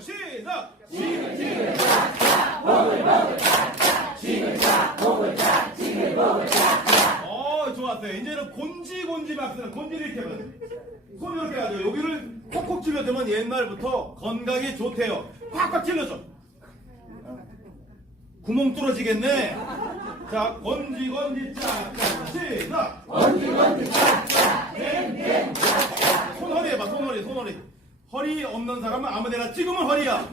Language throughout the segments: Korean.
시작. 어, 좋았어요. 이제는 곤지 곤지 박스는 곤지를 이렇게 해봐요. 손 이렇게 하죠. 여기를 콕콕 찔러주면 옛날부터 건강에 좋대요. 꽉꽉 찔러줘. 구멍 뚫어지겠네. 자, 건지 건지 짝 짝 시작. 건지 건지 짝짝 손 허리 해봐. 손 허리 손 허리. 허리 없는 사람은 아무데나 찍으면 허리야.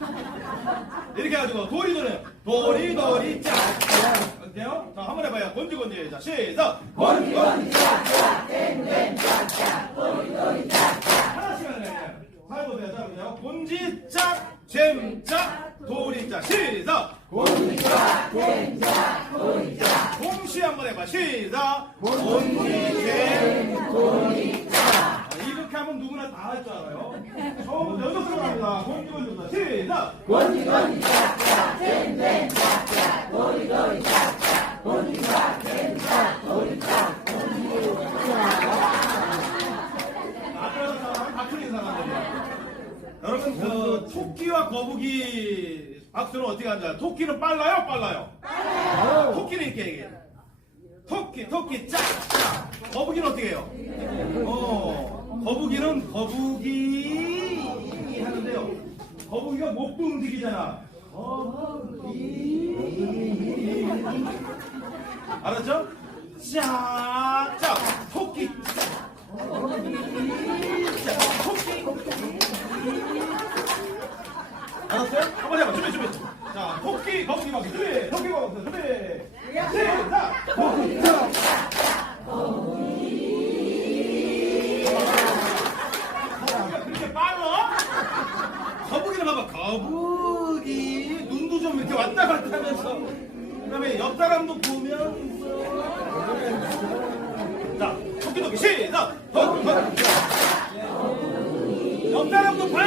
이렇게 해가지고 도리 도리 도리 도리 짝짝 어때요? 자 한번 해봐요. 건지 건지 자 시작. 건지 건지 짝짝 땡땡 짝짝 도리 도리 짝짝 하나씩 거예요. 잘 보세요. 잘 보세요. 곤지 짝 잼 짝 도리 짝 시작. 곤지 짝 잼짝 도리 짝 동시에 한번 해봐. 시작. 곤지 잼 도리 짝 이렇게 하면 누구나 다 할 줄 알아요. 처음부터 연속 들어갑니다. 곤지 건지 시작. 나타나는 사람은 다 틀린 사람들이야. 여러분 그 토끼와 거북이 박수는 어떻게 알아요? 토끼는 빨라요, 빨라요? 빨라요. 토끼는 이렇게 얘기해. 토끼, 토끼, 짝, 짝. 거북이는 어떻게 해요? 어, 거북이는 거북이. 거북이가 목도 움직이잖아. 알았죠? 짝, 짝. 토끼, 짝. 짝. 토끼. 알았어요? 한번 해봐. 준비, 준비. 자, 토끼, 거북이 막 준비. 토끼, 거북이 준비. 시작. 토끼, 거북이가 그렇게 빨라? 거북이 눈도 좀 이렇게 왔다 갔다 하면서 그다음에 옆 사람도 보면서 자, 토끼 토끼 시작. 토끼 토끼. 옆 사람도 봐.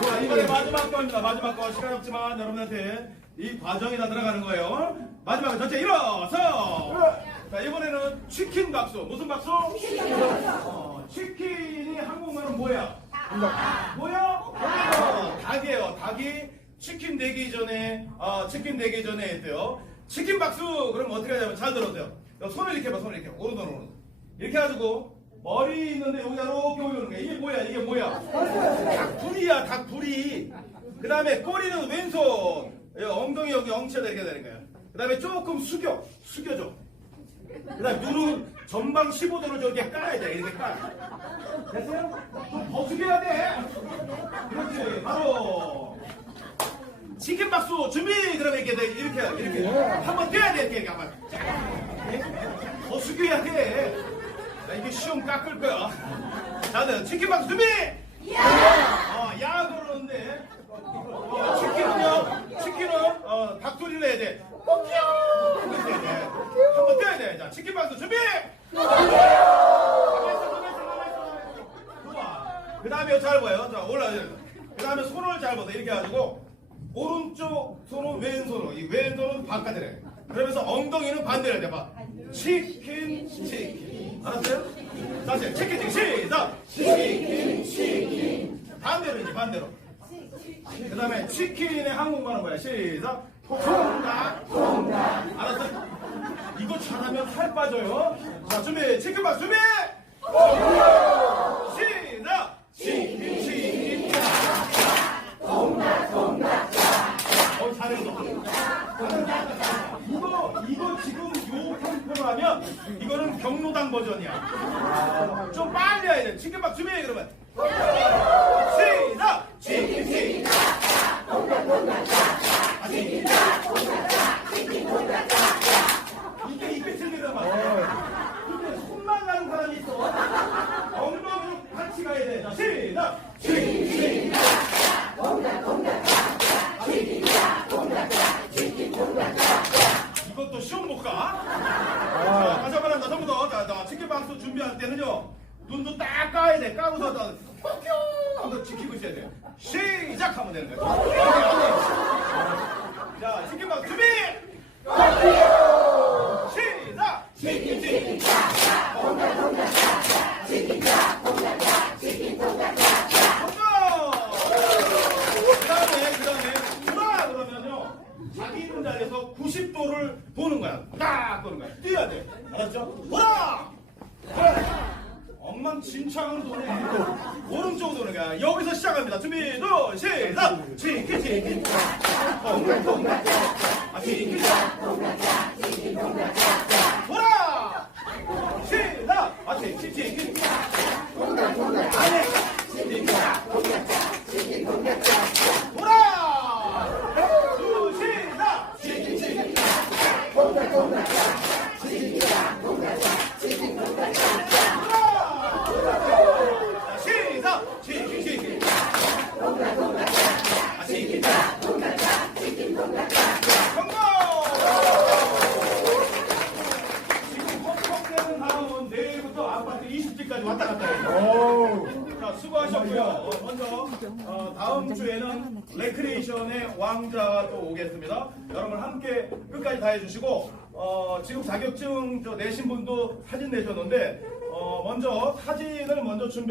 자, 이번에 마지막 거입니다. 마지막 거 시간 없지만 여러분한테 이 과정이 다 들어가는 거예요. 마지막은 전체 일어서. 자, 이번에는 치킨 박수. 무슨 박수? 어, 치킨이 한국말은 뭐야? 뭐야? 어, 닭이에요. 닭이 치킨 내기 전에, 어, 치킨 내기 전에 했대요. 치킨 박수! 그럼 어떻게 하냐면 잘 들어보세요. 손을 이렇게 해봐, 손을 이렇게. 오른손, 오른손. 이렇게 해가지고, 머리 있는데 여기다 이렇게 올려놓는 거야. 이게 뭐야, 이게 뭐야? 닭불이야, 닭불이. 그 다음에 꼬리는 왼손. 여기 엉덩이 여기 엉치가 이렇게 되는 거야. 그 다음에 조금 숙여, 숙여줘. 그 다음에 눈은 전방 15도로 저렇게 까야 돼, 이렇게 까. 됐어요? 좀더 숙여야 돼. 그렇지, 바로. 치킨 박수 준비! 그러면 이렇게 돼, 이렇게, 이렇게. 한번 떼야 돼, 이렇게. 한번. 쫙. 더 숙여야 돼. 나 이게 시험 깎을 거야. 자, 네, 치킨 박수 준비! 어, 야 그러는데 어, 치킨은요 치킨은 어, 닭소리를 해야 돼 꼬끼요 이렇게 해야 돼 한번 떼야 돼자 치킨 박수 준비 가만있어, 가만있어, 가만있어. 좋아 그 다음에 잘 보여요. 자 올라가야 그 다음에 손을 잘 보세요 이렇게 해가지고 오른쪽 손은 왼손으로 이 왼손은 바깥에. 그러면서 엉덩이는 반대로 해봐. 치킨 치킨. 알았어요? 다시 치킨 치킨. 시작. 치킨 치킨. 반대로 이제 반대로. 그 다음에 치킨의 한국말은 뭐야? 시작. 통닭. 통닭. 알았어? 이거 잘하면 살 빠져요. 자 준비. 치킨 박수 준비 시작 치킨 치킨 이거 이거 지금 요 템포로 하면 이거는 경로당 버전이야. 좀 빨리 해야 돼. 치킨 박 준비 그러면 준비할 때는요 눈도 딱 까야 돼. 까고서 더 하고 지키고 있어야 돼요. 시작하면 되는 거예요. 자 지키면 준비 시작 치킨 치킨 짜짜 동자 동자 짜짜 치킨 짜 동자 짜 치킨 동자 짜짜 그 다음에 그 다음에 돌아 그러면요. 자기 있는 자리에서 90도를 도는 거야. 딱 도는 거야. 뛰어야 돼. 알았죠? 돌아 엉망진창으로 도는 거야. 오른쪽으로 도는 거야. 여기서 시작합니다. 준비, 도 시작! 치킨, 치킨. 동글, 동글. 아, 치킨. 돌아! 시작! 아, 치킨, 치킨. 아니, 치킨. 돌아! 두, 시작! 치킨, 치킨. 자, 시작! 치킨, 치킨. 아, 치킨. 성공! 지금 퍽퍽대는 다음은 내일부터 아파트 20집까지 왔다 갔다 해요. 자, 수고하셨고요. 어, 먼저 어, 다음 주에는 레크레이션의 왕자가 또 오겠습니다. 여러분 함께 끝까지 다 해주시고 어, 지금 자격증 저 내신 분도 사진 내셨는데 어, 먼저 사진을 먼저 준비해.